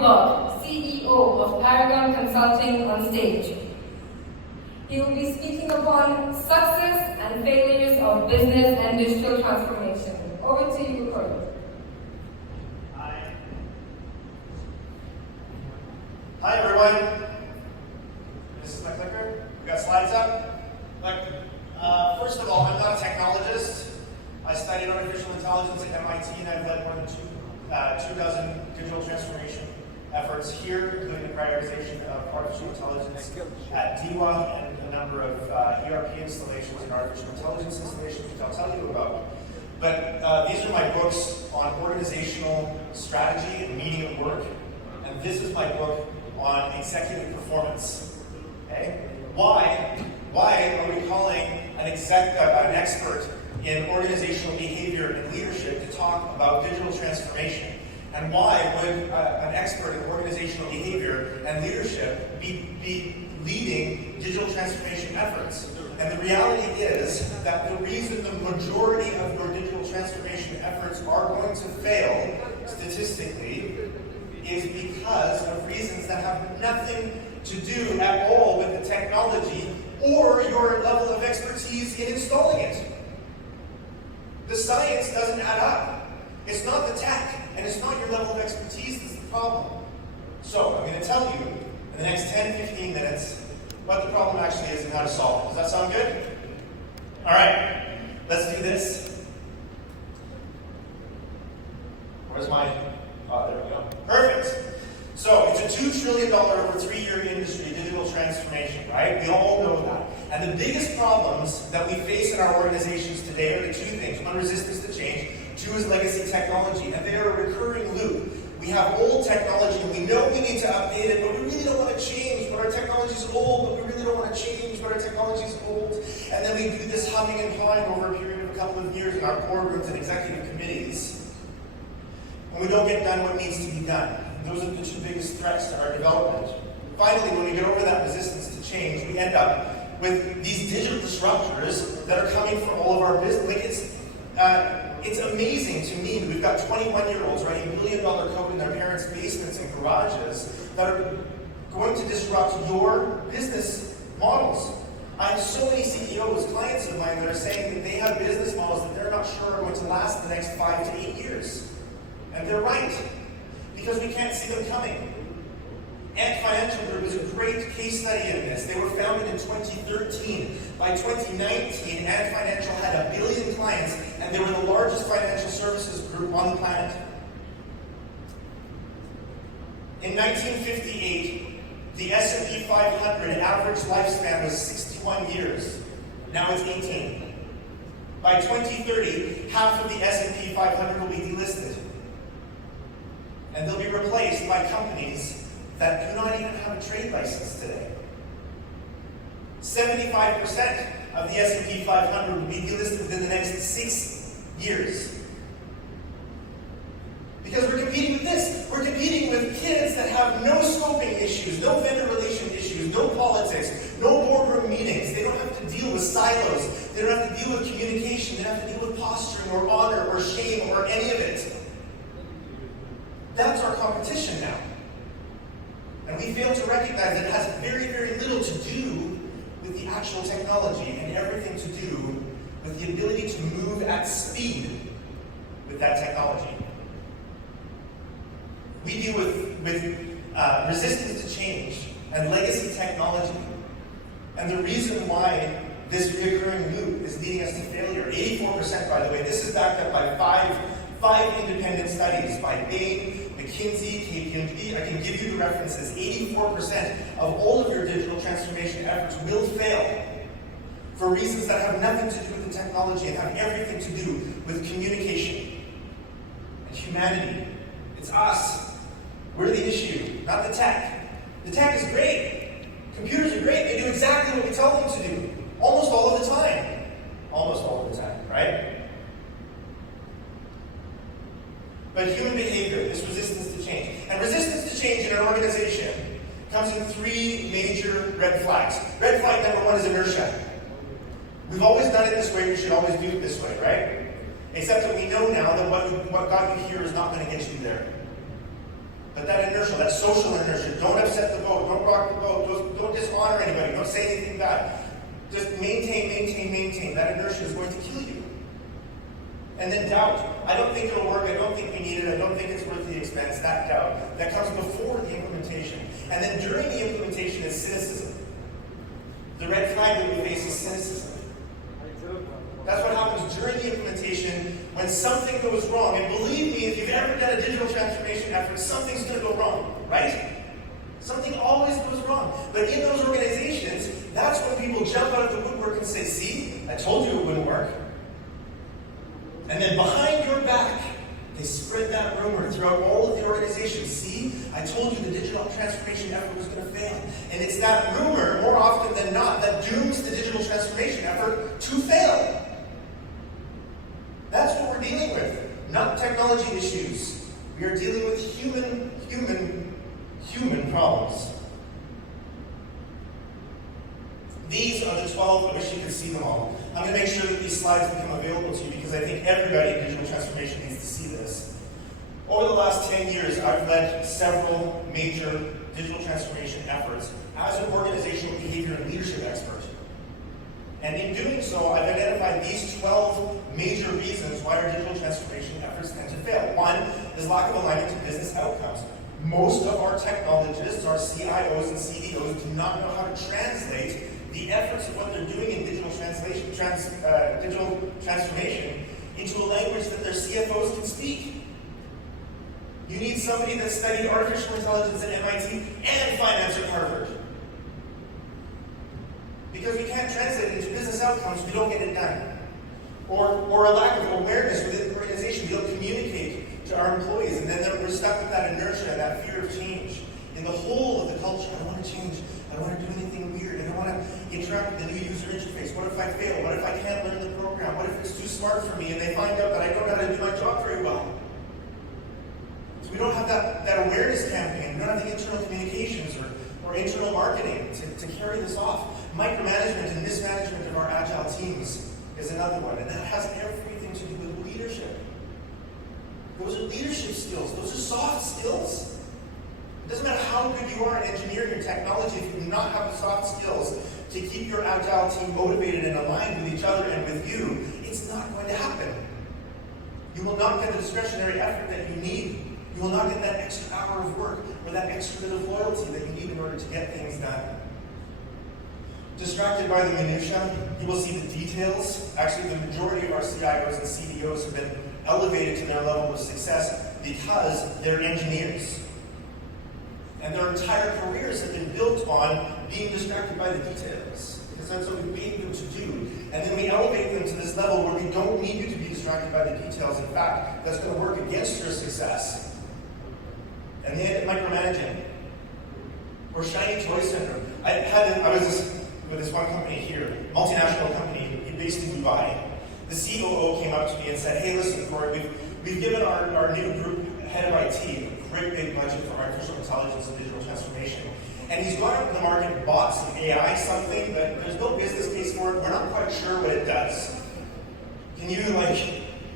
Block, CEO of Paragon Consulting, on stage. He will be speaking upon success and failures of business and digital transformation. Over to you, Corrie. Hi everyone. This is my clicker. We got slides up. Look, first of all, I'm not a technologist. I studied artificial intelligence at MIT, and I've led more than two dozen digital transformation efforts here, including the prioritization of artificial intelligence at DIWA and a number of ERP installations and artificial intelligence installations, which I'll tell you about. But these are my books on organizational strategy and meaning of work, and this is my book on executive performance. Okay? Why are we calling an expert in organizational behavior and leadership to talk about digital transformation? And why would an expert in organizational behavior and leadership be leading digital transformation efforts? And the reality is that the reason the majority of your digital transformation efforts are going to fail, statistically, is because of reasons that have nothing to do at all with the technology or your level of expertise in installing it. The science doesn't add up. It's not the tech, and it's not your level of expertise that's the problem. So, I'm going to tell you in the next 10-15 minutes what the problem actually is and how to solve it. Does that sound good? Alright, let's do this. Where's my... Oh, there we go. Perfect. So, it's a $2 trillion over 3-year industry, digital transformation, right? We all know that. And the biggest problems that we face in our organizations today are the two things. One, resistance to change. Two is legacy technology. And they are a recurring loop. We have old technology, and we know we need to update it, but we really don't want to change. But our technology is old, but we really don't want to change. But our technology is old. And then we do this humming and hawing over a period of a couple of years in our boardrooms and executive committees. And we don't get done what needs to be done. And those are the two biggest threats to our development. Finally, when we get over that resistance to change, we end up with these digital disruptors that are coming for all of our business. Like it's amazing to me that we've got 21-year-olds writing billion-dollar code in their parents' basements and garages that are going to disrupt your business models. I have so many CEOs, clients of mine, that are saying that they have business models that they're not sure are going to last the next 5 to 8 years. And they're right, because we can't see them coming. Ant Financial Group is a great case study in this. They were founded in 2013. By 2019, Ant Financial had 1 billion clients, and they were the largest financial services group on the planet. In 1958, the S&P 500 average lifespan was 61 years. Now it's 18. By 2030, half of the S&P 500 will be delisted. And they'll be replaced by companies that do not even have a trade license today. 75% of the S&P 500 will be delisted within the next 6 years. Because we're competing with this. We're competing with kids that have no scoping issues, no vendor relation issues, no politics, no boardroom meetings. They don't have to deal with silos. They don't have to deal with communication. They don't have to deal with posturing or honor or shame or any of it. That's our competition now. And we fail to recognize that it has very, very little to do with the actual technology and everything to do with the ability to move at speed with that technology. We deal with resistance to change and legacy technology. And the reason why this recurring loop is leading us to failure, 84%, by the way, this is backed up by five independent studies by Bain, McKinsey, KPMG. I can give you the references. 84% of all of your digital transformation efforts will fail for reasons that have nothing to do with the technology and have everything to do with communication and humanity. It's us. We're the issue, not the tech. The tech is great. Computers are great. They do exactly what we tell them to do. Almost all of the time. Almost all of the time, right? But human behavior, this resistance to change. And resistance to change in an organization comes in 3 major red flags. Red flag number 1 is inertia. We've always done it this way, we should always do it this way, right? Except that we know now that what got you here is not going to get you there. But that inertia that social inertia. Don't upset the boat, don't rock the boat, don't dishonor anybody, don't say anything bad. Just maintain. That inertia is going to kill you. And then doubt. I don't think it'll work, I don't think we need it, I don't think it's worth the expense. That doubt. That comes before the implementation. And then during the implementation is cynicism. The red flag that we face is cynicism. That's what happens during the implementation when something goes wrong. And believe me, if you've ever done a digital transformation effort, something's going to go wrong, right? Something always goes wrong. But in those organizations, that's when people jump out of the woodwork and say, see, I told you it wouldn't work. And then behind your back, they spread that rumor throughout all of the organization. See, I told you the digital transformation effort was going to fail. And it's that rumor, more often than not, that dooms the digital transformation effort to fail. That's what we're dealing with, not technology issues. We are dealing with human problems. These are the 12, I wish you could see them all. I'm going to make sure that these slides become available to you because I think everybody in digital transformation needs to see this. Over the last 10 years, I've led several major digital transformation efforts as an organizational behavior and leadership expert. And in doing so, I've identified these 12 major reasons why our digital transformation efforts tend to fail. One is lack of alignment to business outcomes. Most of our technologists, our CIOs and CDOs, do not know how to translate the efforts of what they're doing in digital transformation into a language that their CFOs can speak. You need somebody that studied artificial intelligence at MIT and finance at Harvard. Because we can't translate it into business outcomes, we don't get it done. Or a lack of awareness within the organization. We don't communicate to our employees, and then we're stuck with that inertia, that fear of change. In the whole of the culture, I don't want to change, I don't want to do anything weird, I don't want to interact with the new user interface. What if I fail? What if I can't learn the program? What if it's too smart for me and they find out that I don't know how to do my job very well? So we don't have that awareness campaign, we don't have the internal communications or internal marketing to carry this off. Micromanagement and mismanagement of our agile teams is another one, and that has everything to do with leadership. Those are leadership skills. Those are soft skills. It doesn't matter how good you are at engineering or technology if you do not have the soft skills to keep your agile team motivated and aligned with each other and with you. It's not going to happen. You will not get the discretionary effort that you need. You will not get that extra hour of work or that extra bit of loyalty that you need in order to get things done. Distracted by the minutiae, you will see the details. Actually, the majority of our CIOs and CDOs have been elevated to their level of success because they're engineers. And their entire careers have been built on being distracted by the details. Because that's what we paid them to do. And then we elevate them to this level where we don't need you to be distracted by the details. In fact, that's going to work against your success. And they end up micromanaging. Or shiny toy syndrome. I was with this one company here, multinational company based in Dubai. The COO came up to me and said, hey, listen, Corrie, we've given our new group head of IT a great big budget for artificial intelligence and digital transformation. And he's gone out in the market and bought some AI something, but there's no business case for it. We're not quite sure what it does. Can you,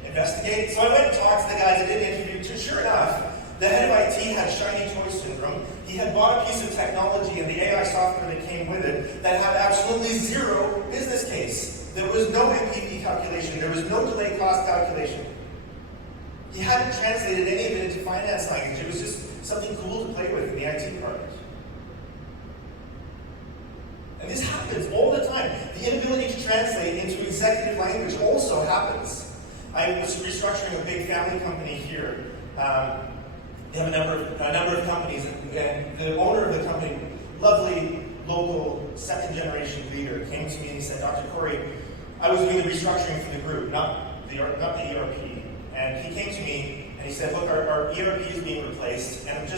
investigate? So I went and talked to the guys I did an interview to. Sure enough, the head of IT had shiny toy syndrome. He had bought a piece of technology and the AI software that came with it that had absolutely zero business case. There was no NPV calculation. There was no delay cost calculation. He hadn't translated any of it into finance language. It was just something cool to play with in the IT department. And this happens all the time. The inability to translate into executive language also happens. I was restructuring a big family company here. They have a number of companies, and the owner of the company, lovely local second-generation leader, came to me and he said, Dr. Corrie, I was doing the restructuring for the group, not the ERP. And he came to me and he said, look, our ERP is being replaced, and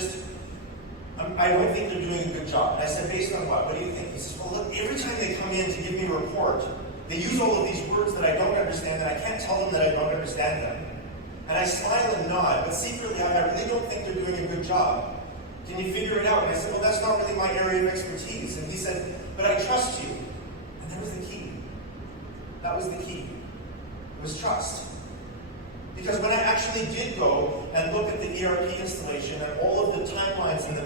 I don't think they're doing a good job. And I said, based on what? What do you think? He says, well, look, every time they come in to give me a report, they use all of these words that I don't understand, and I can't tell them that I don't understand them. And I smile and nod, but secretly I really don't think they're doing a good job. Can you figure it out? And I said, well, that's not really my area of expertise. And he said, but I trust you. And that was the key. That was the key. It was trust. Because when I actually did go and look at the ERP installation and all of the timelines and the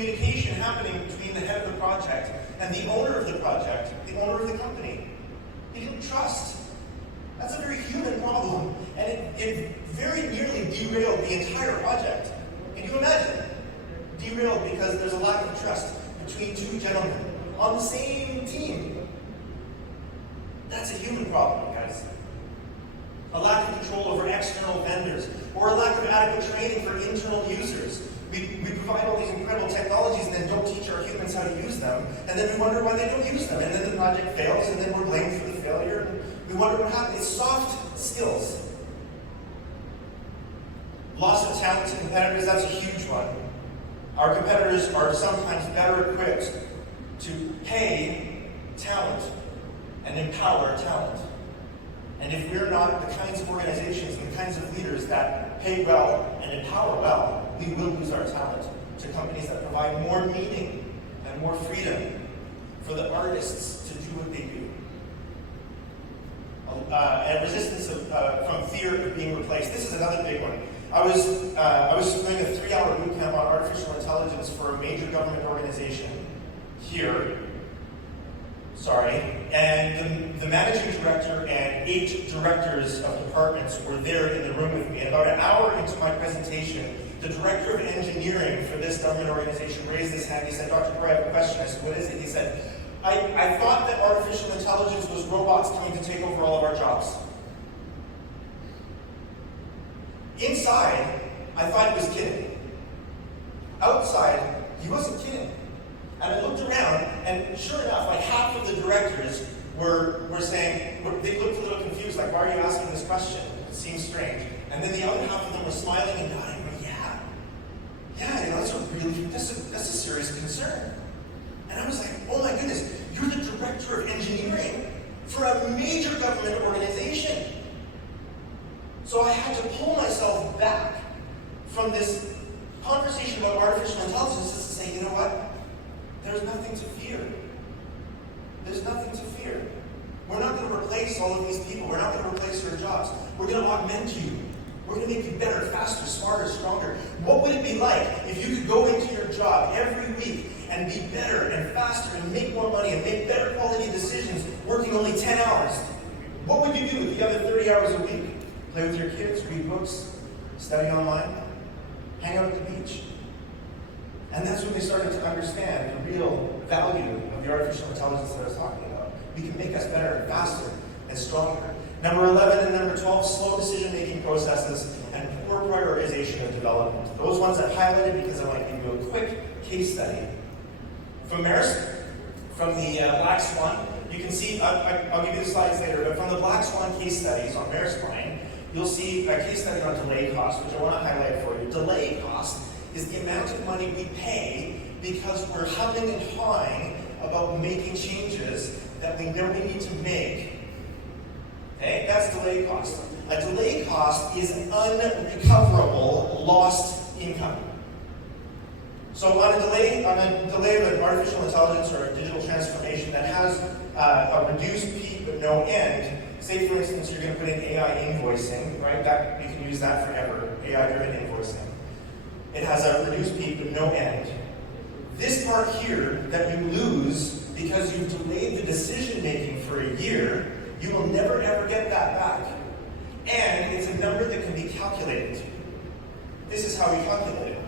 communication happening between the head of the project and the owner of the project, the owner of the company. He didn't trust. That's a very human problem, and it very nearly derailed the entire project. Can you imagine? Derailed because there's a lack of trust between two gentlemen on the same team. That's a human problem, guys. A lack of control over external vendors, or a lack of adequate training for internal users. We provide all these incredible technologies and then don't teach our humans how to use them, and then we wonder why they don't use them, and then the project fails, and then we're blamed for the failure, and we wonder what happened. It's soft skills. Loss of talent to competitors, that's a huge one. Our competitors are sometimes better equipped to pay talent and empower talent. And if we're not the kinds of organizations and the kinds of leaders that pay well and empower well, we will lose our talent to companies that provide more meaning and more freedom for the artists to do what they do. And resistance from fear of being replaced. This is another big one. I was doing a 3-hour boot camp on artificial intelligence for a major government organization here. And the managing director and 8 directors of departments were there in the room with me. And about an hour into my presentation, the director of engineering for this government organization raised his hand. He said, "Dr. Corrie, I have a question." I said, "What is it?" He said, I thought that artificial intelligence was robots coming to take over all of our jobs. Inside, I thought he was kidding. Outside, he wasn't kidding. And I looked around, and sure enough, like half of the directors were saying, they looked a little confused, like, "Why are you asking this question? It seems strange." And then the other half of them were smiling and nodding, going, yeah, you know, that's a serious concern. And I was like, oh my goodness, you're the director of engineering for a major government organization. So I had to pull myself back from this conversation about artificial intelligence just to say, you know what? There's nothing to fear. There's nothing to fear. We're not going to replace all of these people. We're not going to replace your jobs. We're going to augment you. We're going to make you better, faster, smarter, stronger. What would it be like if you could go into your job every week and be better and faster and make more money and make better quality decisions working only 10 hours? What would you do with the other 30 hours a week? Play with your kids, read books, study online, hang out at the beach. And that's when they started to understand the real value of the artificial intelligence that I was talking about. We can make us better and faster and stronger. Number 11 and number 12, slow decision-making processes and poor prioritization of development. Those ones I highlighted because I want to give you a quick case study. From Maersk, from the Black Swan, you can see, I'll give you the slides later, but from the Black Swan case studies on Maersk Line, you'll see a case study on delay cost, which I want to highlight for you. Delay cost is the amount of money we pay because we're humming and hawing about making changes that we know we need to make. Okay, that's delay cost. A delay cost is unrecoverable lost income. So on a delay of an artificial intelligence or a digital transformation that has a reduced peak but no end, say for instance you're going to put in AI invoicing, right? That we can use that forever, AI-driven invoicing. It has a reduced peak but no end. This part here that you lose because you've delayed the decision making for a year, you will never ever get that back. And it's a number that can be calculated. This is how we calculate it.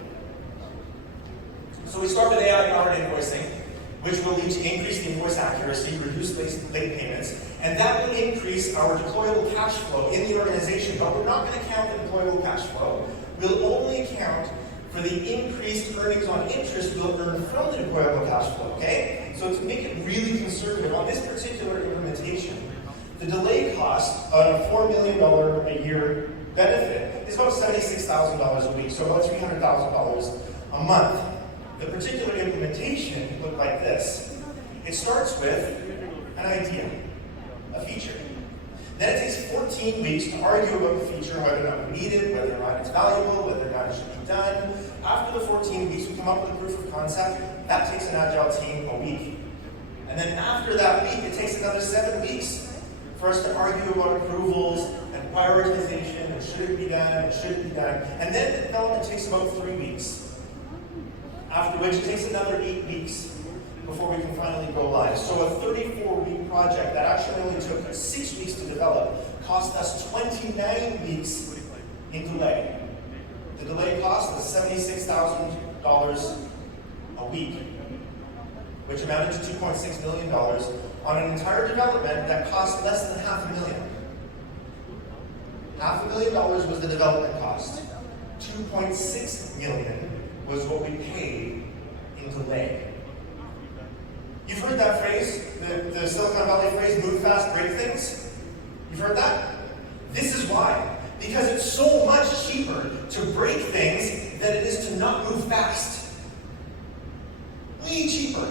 So we start with AI-powered invoicing, which will lead to increased invoice accuracy, reduce late payments, and that will increase our deployable cash flow in the organization. But we're not going to count the deployable cash flow. We'll only count for the increased earnings on interest we'll earn from the deployable cash flow, okay? So to make it really conservative on this particular implementation, the delay cost on a $4 million a year benefit is about $76,000 a week, so about $300,000 a month. The particular implementation looked like this. It starts with an idea, a feature. Then it takes 14 weeks to argue about the feature, whether or not we need it, whether or not it's valuable, whether or not it should be done. After the 14 weeks, we come up with a proof of concept. That takes an agile team a week. And then after that week, it takes another 7 weeks for us to argue about approvals and prioritization and should it be done and should it be done. And then the development takes about 3 weeks. after which it takes another 8 weeks before we can finally go live. So a 34-week project that actually only took 6 weeks to develop cost us 29 weeks in delay. The delay cost was $76,000 a week, which amounted to $2.6 million on an entire development that cost less than $500,000. $500,000 was the development cost. $2.6 million was what we paid in delay. You've heard that phrase, the Silicon Valley phrase, move fast, break things? You've heard that? This is why. Because it's so much cheaper to break things than it is to not move fast. Way cheaper.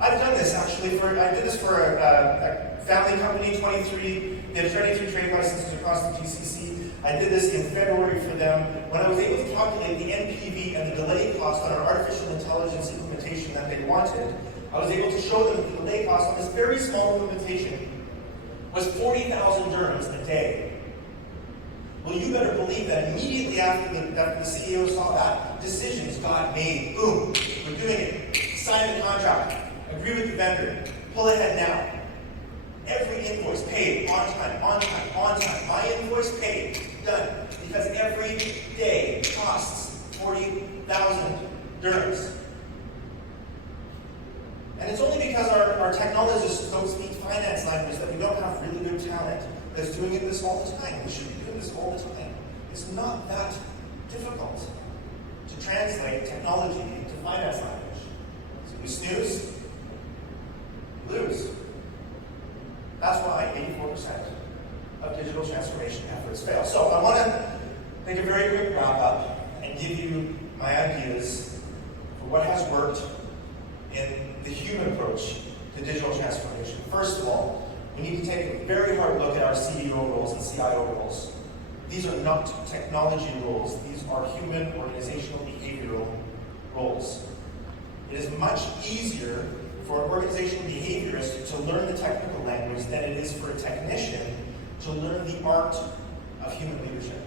I've done this actually I did this for a family company, 23, they have 23 trade licenses across the GCC. I did this in February for them. When I was able to calculate the NPV and the delay cost on our artificial intelligence implementation that they wanted, I was able to show them the delay cost on this very small implementation was 40,000 dirhams a day. Well, you better believe that immediately after the CEO saw that, decisions got made. Boom, we're doing it. Sign the contract. Agree with the vendor. Pull ahead now. Every invoice paid on time, on time, on time. My invoice paid. Done. Because every day costs 40,000 dirhams. And it's only because our technologists don't speak finance language that we don't have really good talent that's doing this all the time. We should be doing this all the time. It's not that difficult to translate technology into finance language. So we snooze, lose. That's why 84% of digital transformation efforts fail. So I want to make a very quick wrap up and give you my ideas for what has worked in the human approach to digital transformation. First of all, we need to take a very hard look at our CEO roles and CIO roles. These are not technology roles. These are human, organizational, behavioral roles. It is much easier for an organizational behaviorist to learn the technical language than it is for a technician to learn the art of human leadership.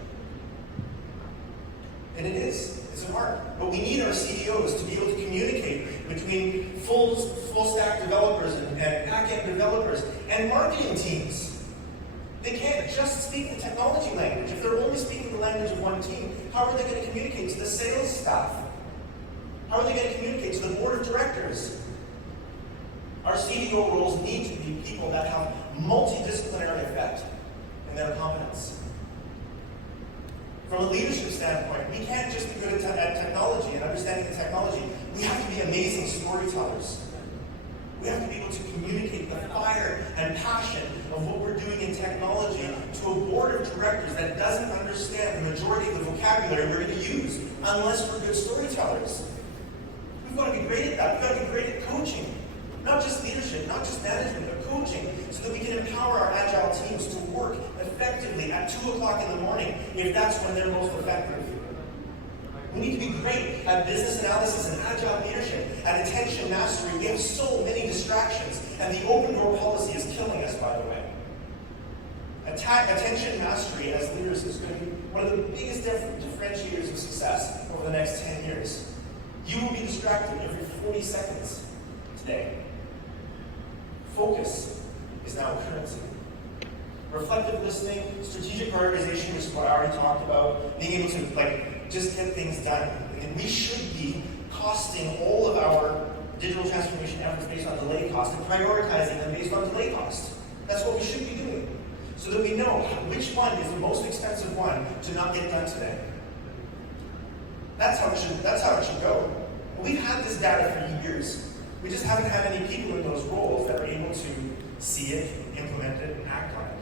And it is. It's an art. But we need our CEOs to be able to communicate between full stack developers and back-end developers and marketing teams. They can't just speak the technology language. If they're only speaking the language of one team, how are they going to communicate to the sales staff? How are they going to communicate to the board of directors? Our CEO roles need to be people that have multidisciplinary effect in their competence. From a leadership standpoint, we can't just be good at technology and understanding the technology. We have to be amazing storytellers. We have to be able to communicate the fire and passion of what we're doing in technology to a board of directors that doesn't understand the majority of the vocabulary we're going to use unless we're good storytellers. We've got to be great at that. We've got to be great at coaching. Not just leadership, not just management, but coaching, so that we can empower our agile teams to work effectively at 2 o'clock in the morning, if that's when they're most effective. We need to be great at business analysis and agile leadership, at attention mastery. We have so many distractions, and the open door policy is killing us, by the way. Attention mastery as leaders is going to be one of the biggest differentiators of success over the next 10 years. You will be distracted every 40 seconds today. Focus is now a currency. Reflective listening, strategic prioritization, which is what I already talked about, being able to just get things done. And we should be costing all of our digital transformation efforts based on delay cost and prioritizing them based on delay cost. That's what we should be doing, so that we know which one is the most expensive one to not get done today. That's how it should go. And we've had this data for years. We just haven't had any people in those roles that are able to see it, implement it, and act on it.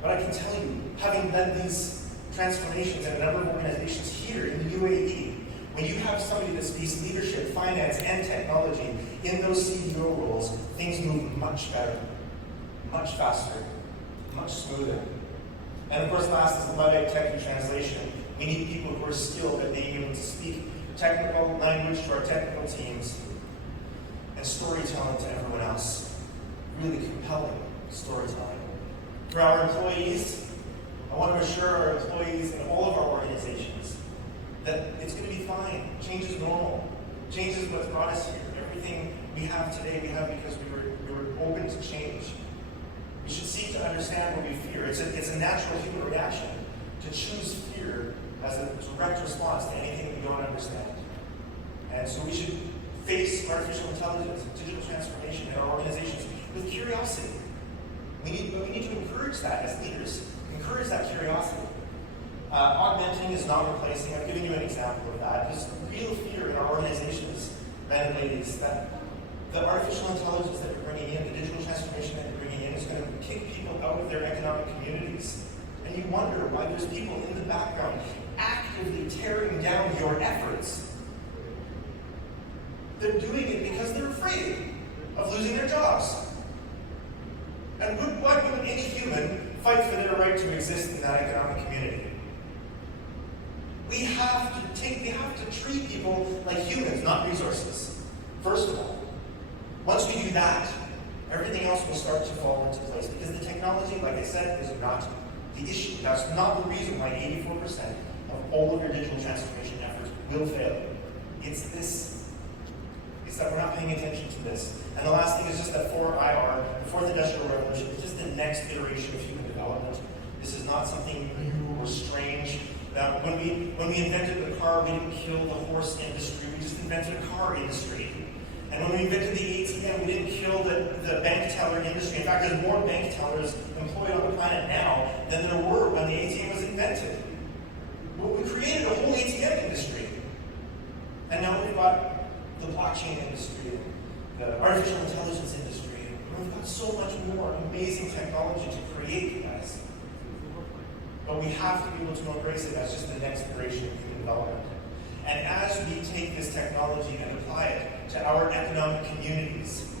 But I can tell you, having led these transformations in a number of organizations here in the UAE, when you have somebody that speaks leadership, finance, and technology in those CEO roles, things move much better, much faster, much smoother. And of course, last is the Luddite tech and translation. We need people who are skilled at being able to speak technical language to our technical teams and storytelling to everyone else. Really compelling storytelling. For our employees, I want to assure our employees in all of our organizations that it's going to be fine. Change is normal. Change is what's brought us here. Everything we have today, we have because we were open to change. We should seek to understand what we fear. It's a natural human reaction to choose fear as a direct response to anything we don't understand. And so we should face artificial intelligence and digital transformation in our organizations with curiosity. We need to encourage that as leaders. Encourage that curiosity. Augmenting is not replacing. I've given you an example of that. There's real fear in our organizations, men and ladies, that the artificial intelligence that you're bringing in, the digital transformation that you're bringing in, is going to kick people out of their economic communities. And you wonder why there's people in the background actively tearing down your efforts. They're doing it because they're afraid of losing their jobs. And why would any human fight for their right to exist in that economic community? We have to treat people like humans, not resources. First of all. Once we do that, everything else will start to fall into place. Because the technology, like I said, is not the issue. That's not the reason why 84% of all of your digital transformation efforts will fail. It's that we're not paying attention to this. And the last thing is just that 4IR, the fourth industrial revolution, is just the next iteration of human development. This is not something new or strange. When we invented the car, we didn't kill the horse industry, we just invented a car industry. And when we invented the ATM, we didn't kill the bank teller industry. In fact, there's more bank tellers employed on the planet now than there were when the ATM was invented. Well, we created a whole ATM industry. And now we've got the blockchain industry, the artificial intelligence industry. We've got so much more amazing technology to create, guys. But we have to be able to embrace it as just the next iteration of human development. And as we take this technology and apply it to our economic communities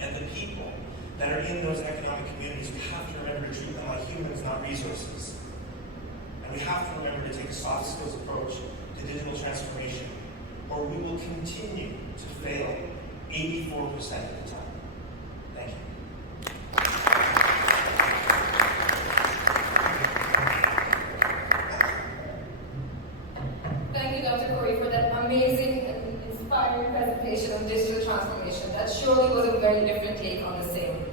and the people that are in those economic communities, we have to remember to treat them like humans, not resources. And we have to remember to take a soft skills approach to digital transformation, or we will continue to fail 84% of the time. Thank you. Thank you, Dr. Corrie, for that amazing and inspiring presentation on digital transformation. That surely was a very different take on the same.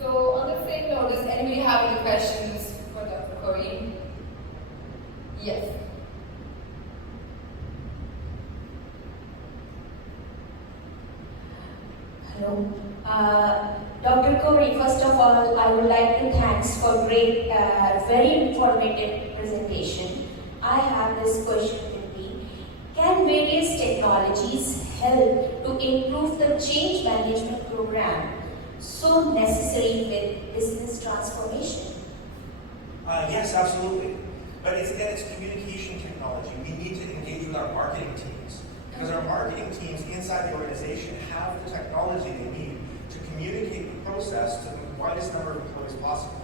So, on the same note, does anybody have any questions for Dr. Corrie? Yes. Hello. Dr. Corrie, first of all, I would like to thanks for great, very informative presentation. I have this question with me. Can various technologies help to improve the change management program so necessary with business transformation? Yes, absolutely. But it's communication technology. We need to engage with our marketing teams. Because our marketing teams inside the organization have the technology they need to communicate the process to the widest number of employees possible.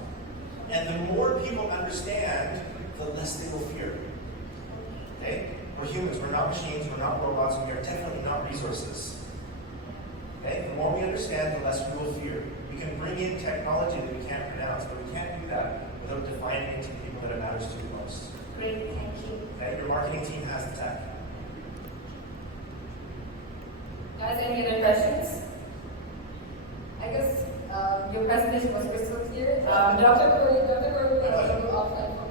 And the more people understand, the less they will fear. Okay? We're humans, we're not machines, we're not robots, we are definitely not resources. Okay? The more we understand, the less we will fear. We can bring in technology that we can't pronounce, but we can't do that without defining it to the people that it matters to the most. Great, thank you. Okay? Your marketing team has the tech. Guys, any other questions? I guess your presentation was crystal clear. Dr. Corrie, we will offline.